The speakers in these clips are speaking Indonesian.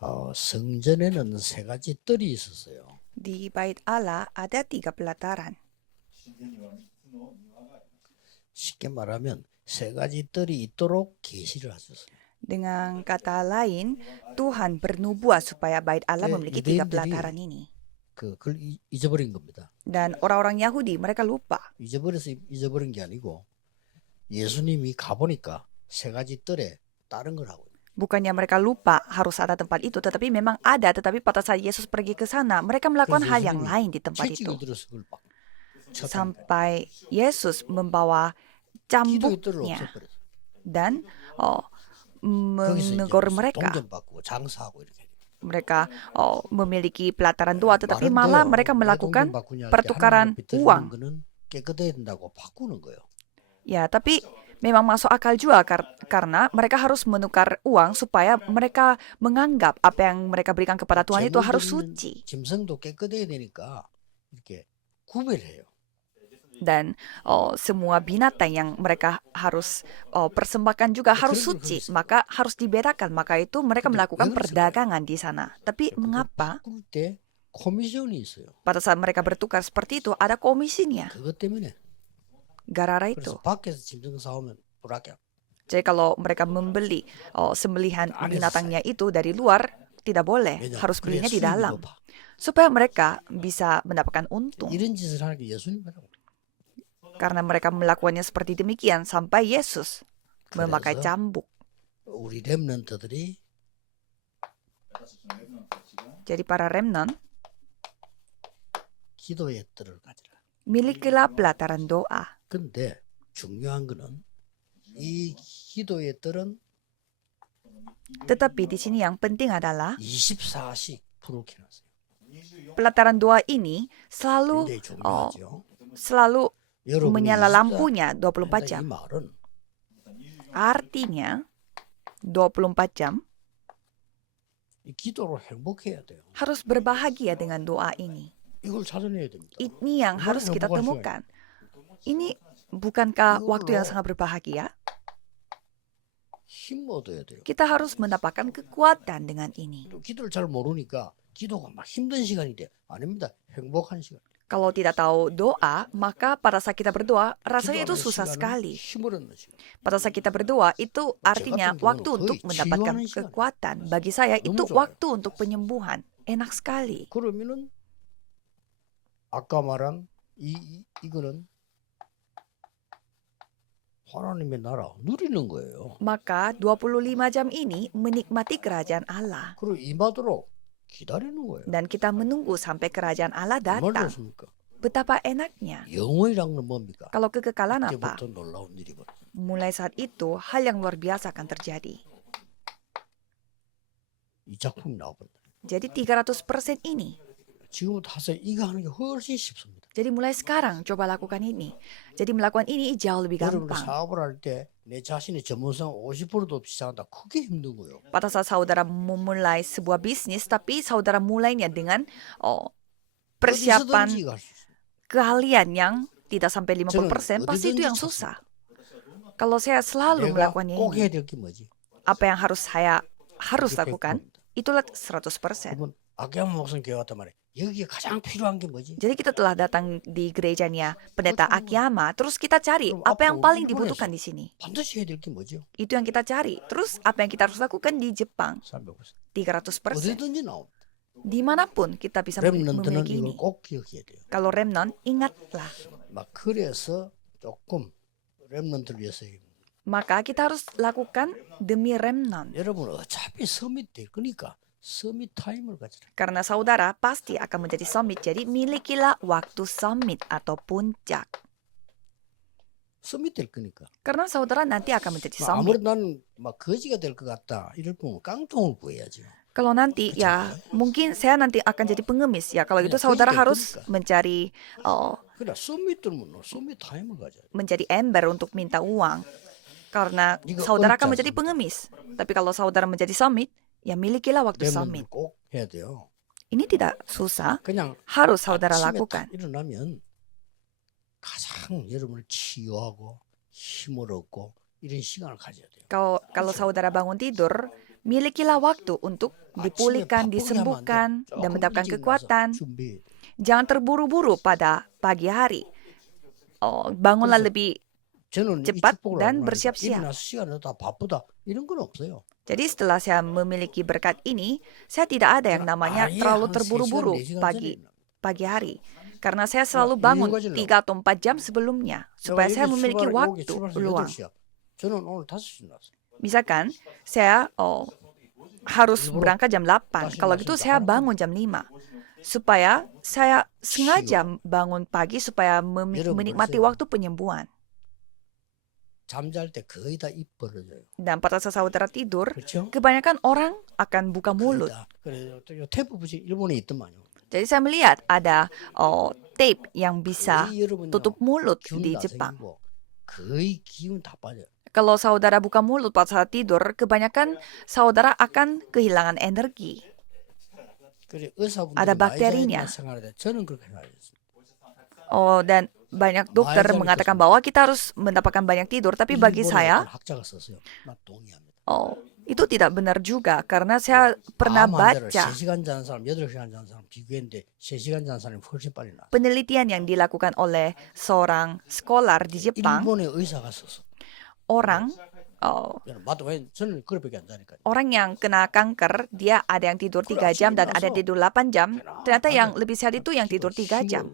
성전에는 세 가지 뜰이 있었어요. Di bait Allah ada 3 pelataran. 쉽게 말하면 세 가지 뜰이 있도록 계시를 하셨어요. Dengan kata lain, Tuhan bernubuat supaya bait Allah 예, memiliki 3 유대인들이 pelataran ini. 그걸 잊어버린 겁니다. Dan orang-orang Yahudi mereka lupa. 잊어버려서 잊어버린 게 아니고 예수님이 가보니까 세 가지 뜰에 다른 걸 하고 있어요. Bukannya mereka lupa harus ada tempat itu, tetapi memang ada. Tetapi pada saat Yesus pergi ke sana, mereka melakukan hal yang lain di tempat itu. 들어서 그걸 막 쳤단 말이에요. Sampai Yesus membawa 기도의 뜰을 cambuknya 없애버렸어요. dan 거기서 이제 menegur 무슨 mereka. 동전 바꾸고 장사하고 이렇게. Mereka memiliki pelataran doa, tetapi 말은 malah 돼요. mereka 왜 melakukan 동전 바꾸냐 할 때 pertukaran 하나님을 빗대주는 uang. 거는 깨끗해야 된다고 바꾸는 거예요. Ya, tapi memang masuk akal juga karena mereka harus menukar uang supaya mereka menganggap apa yang mereka berikan kepada Tuhan itu harus suci. 짐승도 깨끗해야 되니까 이렇게 구별해요. Dan semua binatang yang mereka harus persembahkan juga harus suci, maka harus dibedakan. Maka itu mereka melakukan perdagangan di sana. Tapi mengapa 바꿀 때 코미션이 있어요. pada saat mereka bertukar seperti itu ada komisinya? 그것 때문에. Gara-gara itu. 그래서 밖에서 짐승 사오면 불합격. Jadi kalau mereka membeli sembelihan binatangnya itu dari luar, tidak boleh. Harus belinya di dalam. Supaya mereka bisa mendapatkan untung. 이런 짓을 하는 게 예수님이라고. Karena mereka melakukannya seperti demikian sampai Yesus memakai 그래서 cambuk. 우리 렘넌트들이 Jadi para remnant, 기도의 뜰을 가지라. milikilah pelataran doa. 근데 중요한 거는 이 기도의 뜰은 Tetapi di sini yang penting adalah 24씩 부르게 해놨어요. pelataran doa ini selalu 굉장히 중요하죠. selalu 여러분이 menyala 24 lampunya 24 이 jam. 말은 Artinya 24 jam 이 기도로 행복해야 돼요. harus berbahagia dengan doa ini. 이걸 찾아내야 됩니다. Ini yang harus kita temukan. Ini bukankah waktu yang sangat berbahagia? 힘 얻어야 돼요. Kita harus mendapatkan kekuatan dengan ini. 기도를 잘 모르니까 기도가 막 힘든 시간이 돼. 아닙니다. 행복한 시간. Kalau tidak tahu doa, maka pada saat kita berdoa, rasanya itu susah sekali. 힘을 얻는 시간. Pada saat kita berdoa, itu artinya waktu untuk mendapatkan kekuatan. Bagi saya, itu waktu untuk penyembuhan. Enak sekali. 그러면은 아까 말한 이거는 하나님의 나라 누리는 거예요. Maka 25 jam ini menikmati kerajaan Allah. 그리고 임하도록 기다리는 거예요. Dan kita menunggu sampai kerajaan Allah datang. 좋습니까? Betapa enaknya. 영원이란 건 뭡니까? Kalau kekekalan apa? 그때부터 놀라운 일이 벌어요. Mulai saat itu, hal yang luar biasa akan terjadi. 이 작품이 나오거든요. Jadi 300% ini. 지금부터 하세요. 이거 하는 게 훨씬 쉽습니다. Jadi mulai sekarang coba lakukan ini. Jadi melakukan ini jauh lebih 여러분 gampang. 사업을 할 때 내 자신의 전문성 50%도 없이 시작한다. 그게 힘든 거예요. Pada saat saudara memulai sebuah bisnis, tapi saudara mulainya dengan persiapan 어디서든지 갈 수 있어요. keahlian yang tidak sampai 50%, pasti itu yang susah. Kalau saya selalu 내가 melakukannya 꼭 해야 ini, 될 게 뭐지? apa yang saya harus 그게 lakukan, 100%입니다. itulah 100%. 그러면 아기야마 목사님 교회 왔단 말이에요. 여기에 가장 필요한 게 뭐지? Jadi kita telah datang di gerejanya Pendeta Akiyama, terus kita cari apa yang paling dibutuhkan di sini. 반드시 해야 될 게 뭐죠? Itu yang kita cari. Terus apa yang kita harus lakukan di Jepang? 300%. 300%. 어디든지 나옵니다. Dimanapun kita bisa 렘넌트는 memiliki 이걸 ini. 꼭 기억해야 돼요. Kalau remnant, ingatlah. 막 그래서 조금 렘넌트를 위해서 Maka kita harus lakukan demi remnant. 여러분 어차피 서밋 될 거니까 서밋 타임을 가지라. Karena saudara pasti akan menjadi summit. Jadi milikilah waktu summit atau puncak. 서밋 될 거니까. Karena saudara nanti akan menjadi summit. 아무래도 나는 막 거지가 될 것 같다. 이럴 거면 깡통을 구해야죠. Kalau nanti ya mungkin saya nanti akan jadi pengemis ya. Kalau gitu saudara harus mencari 그래 서밋 들면 서밋 타임을 가져. menjadi ember untuk minta uang. Karena saudara akan menjadi pengemis. Tapi kalau saudara menjadi summit, ya milikilah waktu summit. 꼭 해야 돼요. Ini tidak susah. 그냥 Harus saudara 아침에 lakukan. 딱 일어나면 가장 여러분을 치유하고 힘을 얻고 이런 시간을 가져야 돼요. Kalau saudara bangun tidur, milikilah waktu untuk dipulihkan, disembuhkan, dan mendapatkan kekuatan. Jangan terburu-buru pada pagi hari. Bangunlah lebih 저는 이 cepat 축복을 dan 알고 나니까 bersiap-siap. 일어나서 시간이 다 바쁘다 이런 건 없어요. Jadi setelah saya memiliki berkat ini, saya tidak ada yang namanya terlalu terburu-buru pagi hari. Karena saya selalu bangun 3 atau 4 jam sebelumnya, supaya saya memiliki waktu luang. 저는 오늘 5시 나왔어요. Misalkan, saya harus berangkat jam 8. Kalau gitu saya bangun jam 5. Supaya saya sengaja bangun pagi supaya menikmati waktu penyembuhan. 잠잘 때 거의 다 입 벌어져요. Dan pada saat saudara tidur, 그렇죠? kebanyakan orang akan buka 무lut. 그래요. 또 테이프 부지 일본에 있더만요. Jadi saya melihat ada tape yang bisa 거의 여러분이 tutup mulut 기운 di 다 Jepang. 생기고 거의 기운 다 빠져요. Kalau saudara buka mulut pada saat tidur, kebanyakan saudara akan kehilangan energi. 그래 의사분들이 Ada bakterinya. 생각할 때 저는 그렇게 생각했어요. Dan banyak dokter mengatakan bahwa kita harus mendapatkan banyak tidur, tapi bagi 일본의 saya, 어떤 학자가 썼어요. 나 동의합니다. itu tidak benar juga. Karena saya pernah 밤 환자를 baca 3시간 자는 사람, 8시간 자는 사람 비교했는데 3시간 자는 사람이 훨씬 빨리 나아요. penelitian yang dilakukan oleh seorang scholar di Jepang, 일본의 의사가 썼어. orang 맞다. 왜 저는 그렇게밖에 안 자니까. orang yang kena kanker, dia ada yang tidur 3 jam dan ada yang tidur 8 jam. Ternyata yang lebih sehat itu yang tidur 3 jam.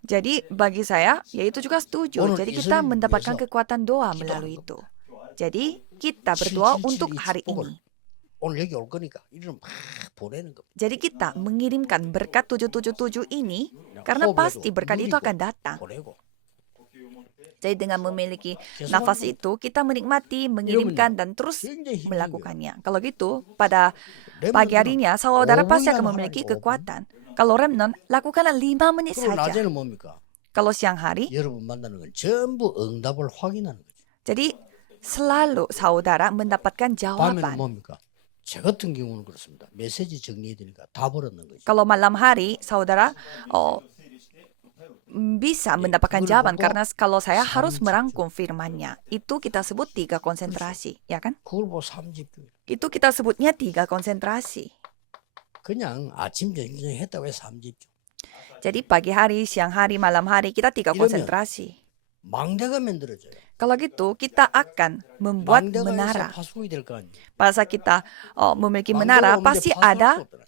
Jadi bagi saya, ya itu juga setuju. Jadi kita mendapatkan kekuatan doa melalui itu. Jadi kita berdoa untuk hari ini. 오늘 여기 올 거니까 이름 막 보내는 거. Jadi kita mengirimkan berkat 777 ini karena pasti berkat itu akan datang. 보내고. Jadi dengan memiliki nafas itu, kita menikmati, mengirimkan, dan terus 굉장히 힘든 거예요. melakukannya. Kalau gitu, pada pagi harinya, saudara pasti akan memiliki kekuatan. Kalau remnant, lakukanlah 5 menit 그리고 saja. 낮에는 뭡니까? Kalau siang hari, 여러분 만나는 건 전부 응답을 확인하는 거죠. jadi selalu saudara mendapatkan 밤에는 jawaban. 뭡니까? 제 같은 경우는 그렇습니다. 메시지 정리해 드리니까 다 벌었는 거죠. Kalau malam hari, saudara bisa mendapatkan jawaban karena kalau saya harus merangkum firman-Nya. Itu kita sebut 3 konsentrasi, ya kan? 그걸 보고 3집중. Itu kita sebutnya 3 konsentrasi. 그냥 아침 점심 했다고 해서 3집중. Jadi pagi hari, siang hari, malam hari kita 3 이러면 konsentrasi. 망대가 만들어져요. Kalau gitu kita akan membuat 망대가 menara. 있어야 파수꾼이 될 거 아니에요. Pada saat kita memiliki 망대가 menara, 없는데 pasti 파수할 ada 수 없더라.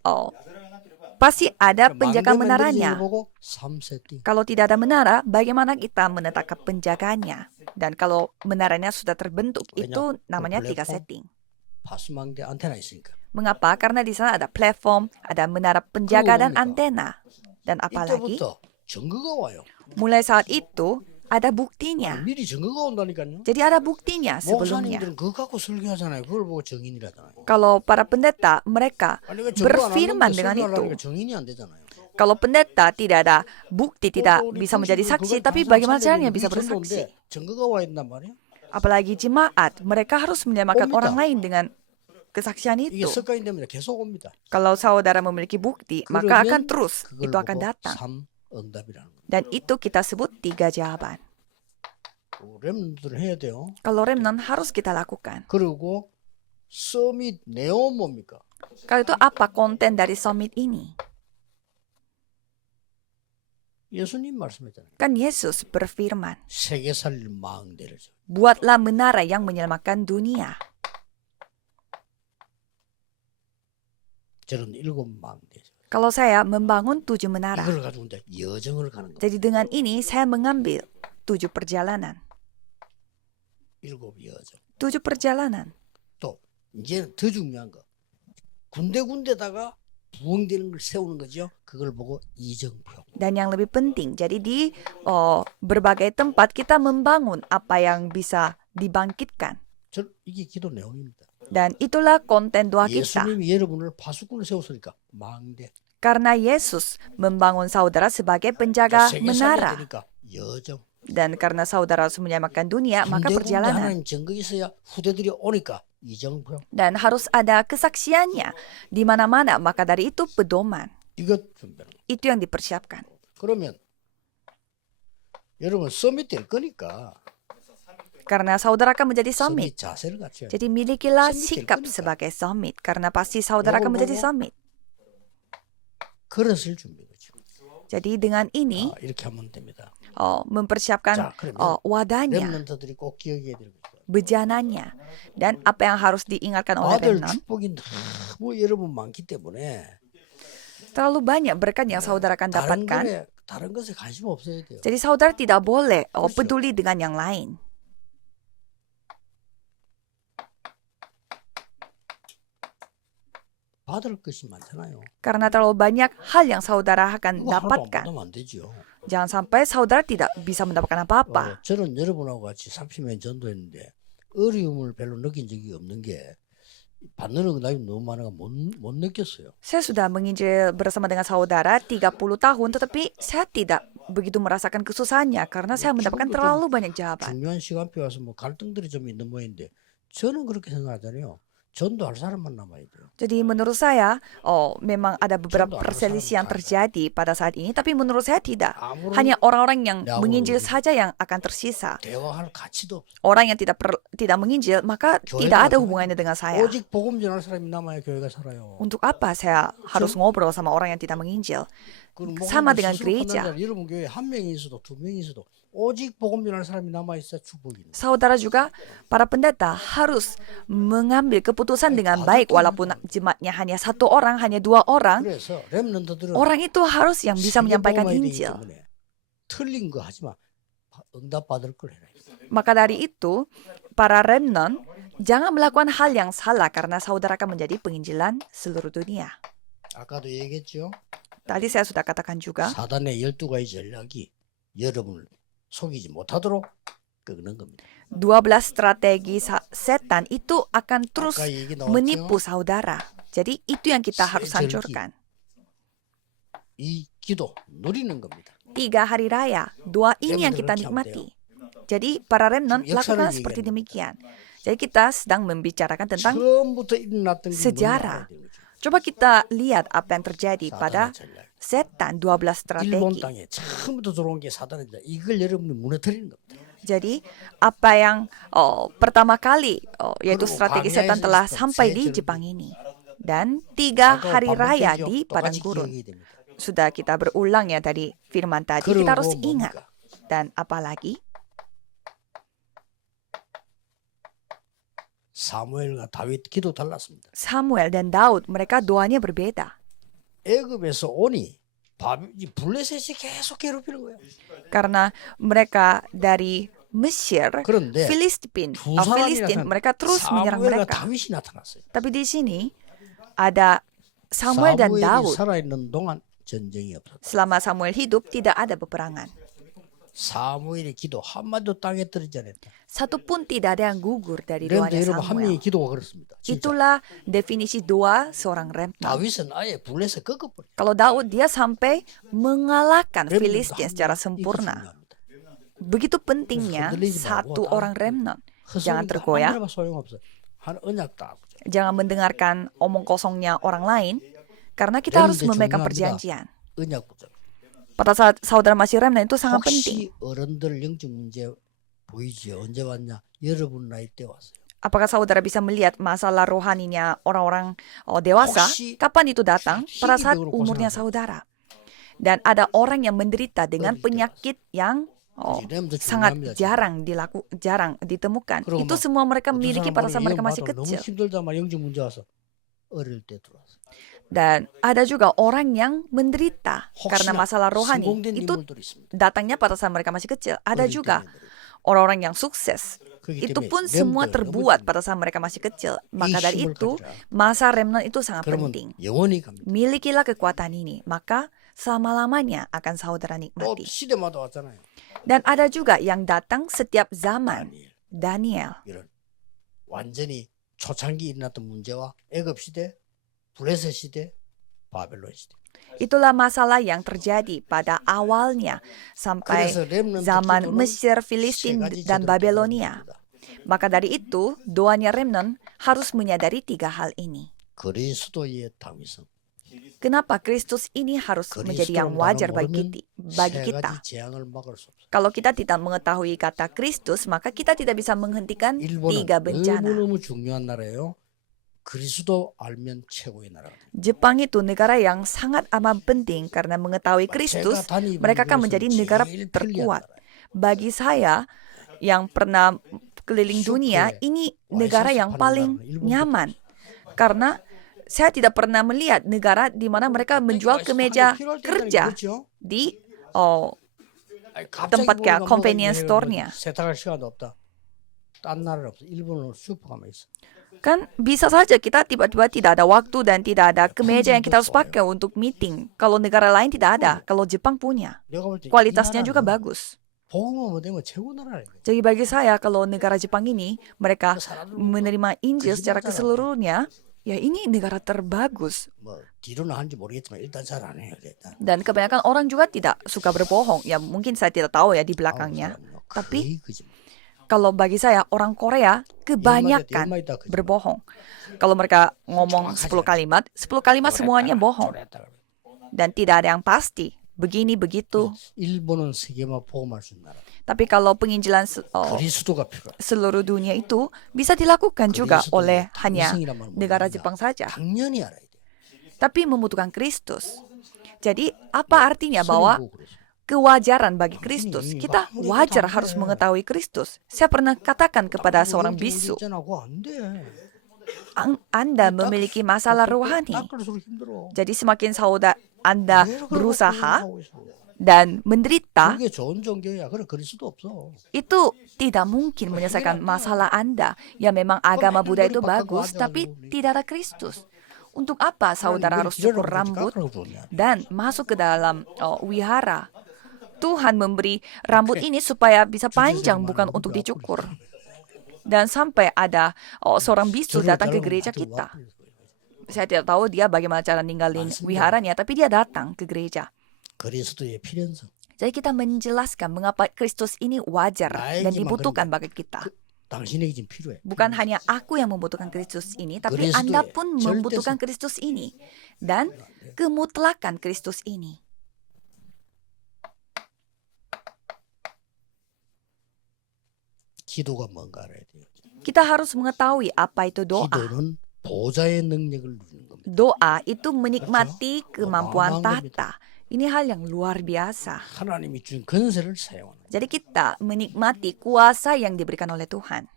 pasti ada 망대 penjaga 만들어지는 거 menaranya. 보고 3세팅. Kalau tidak ada menara, bagaimana kita menetapkan penjaganya? Dan kalau menaranya sudah terbentuk, itu namanya 3 setting. 파수망대 안테나 있으니까. Mengapa? Karena di sana ada platform, ada menara penjaga dan antena. Dan apalagi, 이때부터 증거가 와요. mulai saat itu ada buktinya. 미리 증거가 온다니까요. Jadi ada buktinya sebelumnya. 목사님들은 그거 갖고 설교하잖아요. 그걸 보고 증인이라잖아요. Kalau para pendeta, mereka 아니, 그 증거 안 berfirman 왔는데 dengan 설교하려니까 itu. 증인이 안 되잖아요. Kalau pendeta tidak ada bukti, tidak bisa menjadi saksi, tapi bagaimana caranya bisa bersaksi? 증거가 와야 된단 말이에요. Apalagi jemaat, mereka harus menyamakan 옵니다. orang lain dengan kesaksian 이게 itu. 습관이 됩니다. 계속 옵니다. Kalau saudara memiliki bukti, maka akan 그러면 terus 그걸 itu akan 보고 datang. 3응답이라는 거예요. Dan itu kita sebut 3 jawaban. 렘들은 해야 돼요. Kalau remnant harus kita lakukan. 그리고 서밋 내용 뭡니까? Kalau itu apa konten dari summit ini? 예수님 말씀했잖아요. Kan Yesus berfirman, 세계 살릴 망대를 줘. buatlah menara yang menyelamatkan dunia. 저는 7 망대. Kalau saya membangun 7 menara. 이걸 가지고 이제 여정을 가는 거예요. Jadi dengan ini saya mengambil 7 perjalanan. 7 여정. 7 perjalanan. 또 이제 더 중요한 거. 군데군데다가 부흥되는 걸 세우는 거죠. 그걸 보고 이정표. Dan yang lebih penting, jadi di berbagai tempat kita membangun apa yang bisa dibangkitkan. 이게 기도 내용입니다. Dan itulah konten doa kita. 예수님이 여러분을 파수꾼을 세웠으니까 망대. Karena Yesus membangun saudara sebagai penjaga 세계 menara. 살려니까 여정. Dan karena saudara harus menyamakan dunia, maka 군데군데 perjalanan. 하나님 증거 있어야 후대들이 오니까 이정표. Dan harus ada kesaksiannya di mana-mana, maka dari itu pedoman. 이것 준비하는 거. Itu yang dipersiapkan. 그러면 여러분 서밋 될 거니까 Karena saudara akan menjadi 서밋 summit. 자세를 갖춰야 돼. Jadi milikilah summit 될 sikap 거니까. sebagai summit. Karena pasti saudara akan menjadi summit. 그릇을 준비해 줘. Jadi dengan ini 이렇게 하면 됩니다. mempersiapkan 자, 그러면 wadahnya, 렘넌트들이 꼭 기억해야 될 거예요. bejananya, dan apa yang harus diingatkan oleh 받을 remnant. 축복이 너무 여러분 많기 때문에 Terlalu banyak berkat yang saudara akan dapatkan. 다른 것에 관심 없어야 돼요. Jadi saudara tidak boleh 그렇죠. peduli dengan yang lain. 받을 것이 많잖아요. Karena terlalu banyak hal yang saudara akan 이거 하나도 안 dapatkan. 받으면 안 되죠. Jangan sampai saudara tidak bisa mendapatkan apa-apa. 저는 여러분하고 같이 30년 전도했는데 어려움을 별로 느낀 적이 없는 게 받는 응답이 너무 많아가 못 느꼈어요. Saya sudah menginjil bersama dengan saudara 30 tahun, tetapi saya tidak begitu merasakan kesusahannya karena saya mendapatkan terlalu banyak jawaban. 중요한 시간표 와서 뭐 갈등들이 좀 있는 모양인데 저는 그렇게 생각하잖아요. 전도할 사람만 남아야 돼요. Jadi menurut saya, memang ada beberapa perselisihan terjadi pada saat ini, tapi menurut saya tidak. 아무런 Hanya orang-orang yang Ya, menginjil Allah. saja yang akan tersisa. 대화할 가치도 없어요. Orang yang tidak menginjil, maka 교회가 tidak ada 살아요. hubungannya dengan saya. 오직 복음 전할 사람이 남아야 교회가 살아요. Untuk apa saya harus ngobrol sama orang yang tidak menginjil? 그럼 sama 목사님들 dengan 스스로 gereja. 판단하잖아요. 여러분 교회 한 명이 있어도 두 명이 있어도 오직 복음 전할 사람이 남아 있어야 축복입니다. Saudara juga, para pendeta harus mengambil keputusan dengan baik walaupun jemaatnya hanya satu orang, hanya dua orang. 그래서 렘넌트들은 Orang itu harus yang bisa menyampaikan 세계복음화해야 되기 Injil. 때문에 틀린 거 하지 마. 응답 받을 걸 해라. Maka dari itu, para remnant jangan melakukan hal yang salah karena saudara akan menjadi penginjilan seluruh dunia. 아까도 얘기했죠. Tadi saya sudah katakan juga, 사단의 12가지 전략이 여러분을 속이지 못하도록 끄는 겁니다. 12 strategi setan itu akan terus 아까 얘기 menipu 나왔죠. saudara. Jadi itu yang kita harus 세절기. hancurkan. 이 기도 누리는 겁니다. 3 hari raya, 2 ini yang Remnant kita kami nikmati. Jadi para remnant 지금 역사를 lakukan seperti 얘기하는 demikian. Jadi kita sedang membicarakan tentang 처음부터 일어났던 게 sejarah. 뭔지 알아야 되는 거죠. Coba kita lihat apa yang terjadi pada 사단의 전략. setan 12 일본 strategi. 땅에 처음부터 들어온 게 사단의 전략. 이걸 여러분이 무너뜨리는 겁니다. Jadi apa yang pertama kali yaitu 그리고 strategi 광야에서 setan telah 있었던 sampai di 세절기. Jepang ini. Dan 3 아까 hari raya 반복되죠. di padang 똑같이 gurun. 기억해야 됩니다. Sudah kita berulang ya tadi firman tadi, kita harus 그리고 ingat. 뭡니까? Dan apalagi 사무엘과 다윗 기도 달랐습니다. Samuel dan Daud, mereka doanya berbeda. 애굽에서 오니 이 블레셋이 계속 괴롭히는 거예요. Karena mereka dari Mesir, 그런데 Filistin, 두 사람이 Filistin, 나타난 mereka terus menyerang 사무엘과 mereka. 다윗이 나타났어요. Tapi di sini ada Samuel dan 사무엘이 Daud. 살아있는 동안 전쟁이 없었다. Selama Samuel hidup tidak ada peperangan. 사무엘의 기도 한마디도 땅에 떨어지지 않았다. Satu pun tidak ada yang gugur dari 그런데 doanya 여러분 한 명의 Samuel. 기도가 그렇습니다. 진짜. Itulah definisi doa seorang remnant. 다윗은 아예 블레셋 꺾어버려. Kalau Daud dia sampai mengalahkan 렘넌트 Filistin 한 secara 명, 이거 sempurna. 중요합니다. Begitu pentingnya 흔들리지 satu 말고 orang remnant. Jangan 헛소리가 tergoyah, 아무리 봐도 소용없어. 한 언약 딱. jangan mendengarkan omong kosongnya orang lain, karena kita harus Remnant memegang 중요합니다. perjanjian. 언약 붙잡. Pada saat saudara masih remnant itu sangat penting. 혹시 어른들 영적 문제 보이지? 언제 왔냐? 여러분 나이 때 왔어요. Apakah saudara bisa melihat masalah rohaninya orang-orang dewasa? 혹시 Kapan itu datang? Pada saat 희귀병으로 umurnya 고생하는 saudara. Dan ada orang yang menderita dengan 어릴 때 penyakit yang 렘넌트 sangat 중요합니다. jarang ditemukan. 그리고 Itu 막 semua mereka 어떤 miliki pada saat 사람은 mereka 영 masih 받아 너무 kecil. 힘들다 말 영적 문제 와서 어릴 때 들어왔어. Dan ada juga orang yang menderita karena masalah rohani. 성공된 Itu 인물들이 있습니다. datangnya pada saat mereka masih kecil. Ada 어릴 juga 때 인물들이. orang-orang yang sukses. 그렇기 Itu 때문에 pun semua 렘넌트 terbuat 너무 pada saat mereka masih kecil. 이 Maka dari 힘을 itu, 가지라. masa remnant itu sangat 그러면 penting. 영원히 갑니다. Milikilah kekuatan ini, maka selama-lamanya akan saudara 또 nikmati. 시대마다 왔잖아요. Dan ada juga yang datang setiap zaman. 다니엘 Daniel. 이런 완전히 초창기 일어났던 문제와 애굽 시대, 블레셋 시대, 바벨론 시대. Itulah masalah yang terjadi pada awalnya sampai 그래서 렘넌트 zaman 기도는 Mesir, 세 Filistin, 가지 dan 제도를 Babelonia. 따르는 겁니다. Maka dari itu, doanya remnant harus menyadari 3 hal ini. 그리스도의 당위성. Kenapa Kristus ini harus menjadi yang wajar bagi bagi 세 kita. 가지 재앙을 막을 수 없어요. Kalau kita tidak mengetahui kata Kristus, maka kita tidak bisa menghentikan 일본은 3 bencana. 너무너무 중요한 나라예요. 그리스도 알면 최고의 나라거든요. Jepang itu negara yang sangat amat penting karena mengetahui Kristus, mereka akan menjadi negara terkuat. Bagi saya yang pernah keliling dunia, ini negara yang paling nyaman. Karena saya tidak pernah melihat negara di mana mereka menjual kemeja kerja di tempat kayak convenience store-nya. 세탁할 시간도 없다. 딴 나라는 없어. 일본은 슈퍼가 있어. Kan bisa saja kita tiba-tiba tidak ada waktu dan tidak ada kemeja yang kita harus pakai untuk meeting. Kalau negara lain tidak ada, kalau Jepang punya. 내가 볼 때 Kualitasnya juga bagus. 복음만 되면 최고 나라예요. Jadi bagi saya kalau negara Jepang ini mereka menerima Injil secara keseluruhnya, ya ini negara terbagus. 뭐 뒤로는 하는지 모르겠지만 일단 잘 안 해요. 일단. Dan kebanyakan orang juga tidak suka berbohong. Ya mungkin saya tidak tahu ya di belakangnya. Tapi kalau bagi saya orang Korea kebanyakan berbohong. Kalau mereka ngomong 10 kalimat semuanya bohong. Dan tidak ada yang pasti. Begini begitu. 일본은 세계만 복음할 수 있는 나라. Tapi kalau penginjilan 그리스도가 필요해. seluruh dunia itu bisa dilakukan juga oleh hanya negara Jepang saja. 당연히 알아야 돼. Tapi membutuhkan Kristus. Jadi apa artinya bahwa kewajaran bagi Kristus? Kita wajar harus mengetahui Kristus. Saya pernah katakan kepada seorang bisu, Anda memiliki masalah rohani. Jadi semakin saudara Anda berusaha dan menderita, 그게 좋은 종교야. 그래 그리스도 없어. itu tidak mungkin menyelesaikan masalah Anda. Ya memang agama Buddha itu bagus, tapi tidak ada Kristus. Untuk apa saudara harus cukur rambut dan masuk ke dalam wihara? Tuhan memberi rambut ini supaya bisa panjang, bukan untuk dicukur. Dan sampai ada seorang bisu datang ke gereja kita. Saya tidak tahu dia bagaimana cara ninggalin wiharanya, tapi dia datang ke gereja. 그리스도의 필연성. Jadi kita menjelaskan mengapa Kristus ini wajar dan dibutuhkan bagi kita. 당신에게 지금 필요해. Bukan hanya aku yang membutuhkan Kristus ini, tapi Anda pun membutuhkan Kristus ini. Dan kemutlakan Kristus ini. 기도가 뭔가 알아야 돼요. Kita harus mengetahui apa itu doa. 기도는 보좌의 능력을 누리는 겁니다. Doa itu menikmati kemampuan tahta. Ini hal yang luar biasa. 하나님이 준 권세를 사용하는 거예요. Jadi kita menikmati kuasa yang diberikan oleh Tuhan.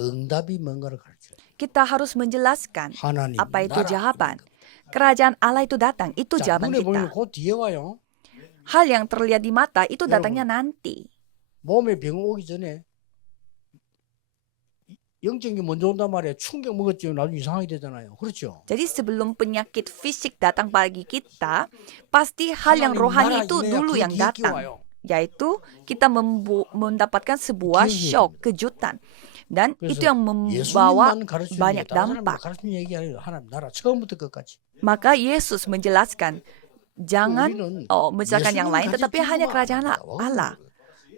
응답이 뭔가를 가르쳐요. Kita harus menjelaskan 하나님 apa itu 나라. jawaban. Kerajaan Allah itu datang, itu 자, jawaban 눈에 보이면 kita. 곧 뒤에 와요. Hal yang terlihat di mata itu datangnya nanti. 몸에 병 오기 전에 영적인 게 먼저 온단 말이에요. 충격 먹었지 나중에 이상하게 되잖아요. 그렇죠? Jadi sebelum penyakit fisik datang bagi kita, pasti hal yang 하나님 rohani 나라 itu 임해야 dulu 그 yang 뒤에 datang. 와요. Yaitu kita mendapatkan sebuah shock, kejutan. Dan itu yang membawa 예수님만 가르치는 banyak 게 다른 사람 dampak. 가르치는 얘기 아니에요. 하나님 나라 처음부터 끝까지. Maka Yesus menjelaskan, jangan menjelaskan yang lain, tetapi hanya kerajaan Allah.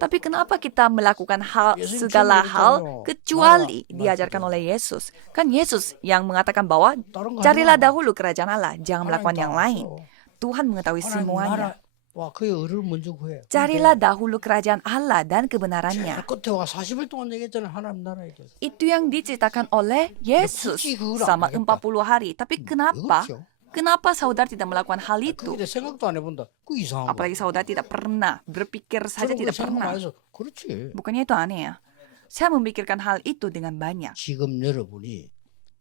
Tapi kenapa kita melakukan segala hal kecuali diajarkan oleh Yesus? Kan Yesus yang mengatakan bahwa carilah dahulu kerajaan Allah, jangan melakukan yang lain. Tuhan mengetahui semuanya. 와, 그의 의를 먼저 구해. Carilah dahulu kerajaan Allah dan kebenarannya. 끝에 와 40일 동안 얘기했잖아요. 하나님 나라에 대해서. Itu yang diceritakan oleh Yesus selama 40 hari. Tapi kenapa saudara tidak melakukan hal itu? 그게 생각도 안 해본다. 그 이상한 거. Apalagi saudara tidak pernah berpikir saja tidak pernah. 그렇지. Bukannya itu aneh ya? Saya memikirkan hal itu dengan banyak. 지금 여러분이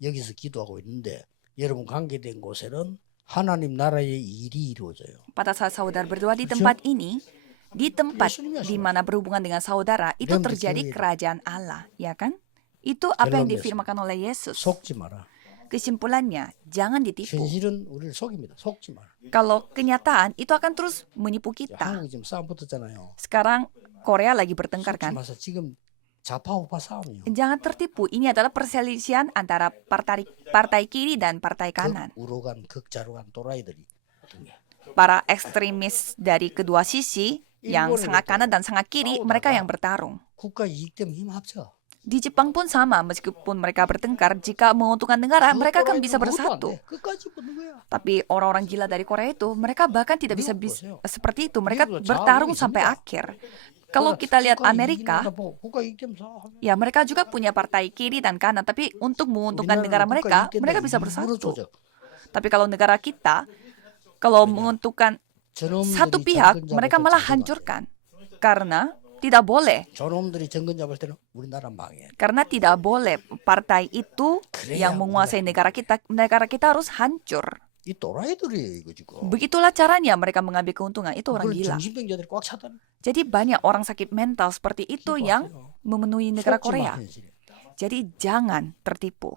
여기서 기도하고 있는데 여러분 관계된 곳에는 하나님 나라의 일이 이루어져요. Pada saat saudara berdoa di tempat ini, di tempat di mana berhubungan dengan saudara, itu terjadi kerajaan Allah, ya kan? Itu apa yang difirmakan oleh Yesus. 속지 마라. Kesimpulannya, jangan ditipu. 현실은 우리를 속입니다. 속지 마라. Kalau kenyataan itu akan terus menipu kita. 한국이 지금 싸움 붙었잖아요. Sekarang Korea lagi bertengkar kan? 속지 마서 지금 좌파 우파 싸움이요. Jangan tertipu. Ini adalah perselisihan antara partai kiri dan partai kanan. 극우로 간 극자로 간 또라이들이. Para ekstremis dari kedua sisi, yang sangat kanan dan sangat kiri, mereka yang bertarung. 국가 이익 때문에 힘 합쳐. Di Jepang pun sama, meskipun mereka bertengkar, jika menguntungkan negara, mereka akan bisa 그것도 안 bersatu. 돼. 끝까지 붙는 거야. Tapi orang-orang gila dari Korea itu, mereka bahkan tidak bisa 미국 보세요. seperti itu. Mereka 미국은 bertarung 자아가 sampai 있습니다. akhir. Kalau kita lihat 국가 Amerika, 이익이나 뭐 국가 이익 때문에 하면 ya mereka juga punya partai kiri dan kanan, tapi untuk menguntungkan negara 우리나라는 mereka, 국가 이익 mereka 때문에 bisa 일부러 bersatu. 조져. Tapi kalau negara kita, kalau menguntungkan satu 저놈들이 pihak, 정권 mereka 잡을 때 malah 자동안 돼. hancurkan. Karena tidak boleh. 저놈들이 정권 잡을 때는 우리나라 망해. Karena tidak boleh partai itu 그래야 yang menguasai negara kita harus hancur. 이 또라이들이에요 이거 지금. Begitulah caranya mereka mengambil keuntungan. Itu orang 그걸 gila. 정신병자들이 꽉 차다니. Jadi banyak orang sakit mental seperti itu yang memenuhi negara 속지 마, Korea. 현실입니다. Jadi jangan tertipu.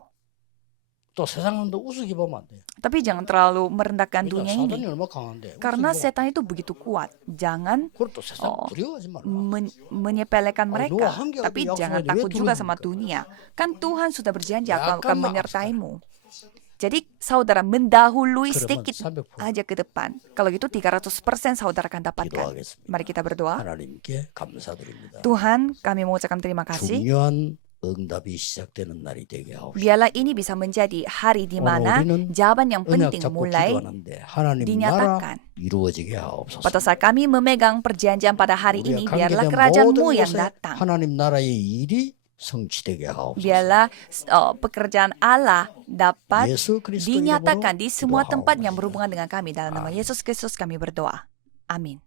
또 세상도 우습게 보면 안 돼요. Tapi jangan terlalu merendahkan 왜냐, dunia 사단이 ini. 얼마나 강한데. Karena 우습게 보면 setan itu begitu kuat. Jangan 그걸 또 세상 어, 두려워하지 말라. menyepelekan Ah, mereka. Noah 한계가 Tapi 또 jangan 약속하는데 왜 takut juga 두려워합니까? sama dunia. Kan Tuhan sudah berjanji akan Yakkan menyertaimu. Jadi saudara mendahului 그러면 sedikit 300% aja ke depan. Kalau gitu 300% saudara akan dapatkan. 기도하겠습니다. Mari kita berdoa. 하나님께 감사드립니다. Tuhan, kami mengucapkan terima kasih. 중요한 응답이 시작되는 날이 되게 하옵소서. Biarlah ini bisa menjadi hari di mana 우리는 jawaban yang 언약 penting 잡고 mulai 기도하는데 하나님 나라 dinyatakan. 이루어지게 하옵소서. Pada saat kami memegang perjanjian pada hari ini, 우리가 biarlah 관계된 kerajaanmu 모든 yang 곳에 datang. 하나님 나라의 일이 성취되게 하옵소서. Biarlah pekerjaan Allah dapat 예수 그리스도 dinyatakan 이름으로 di semua tempat yang 기도하옵나이다. berhubungan dengan kami. Dalam nama Amin. Yesus Kristus kami berdoa. Amin.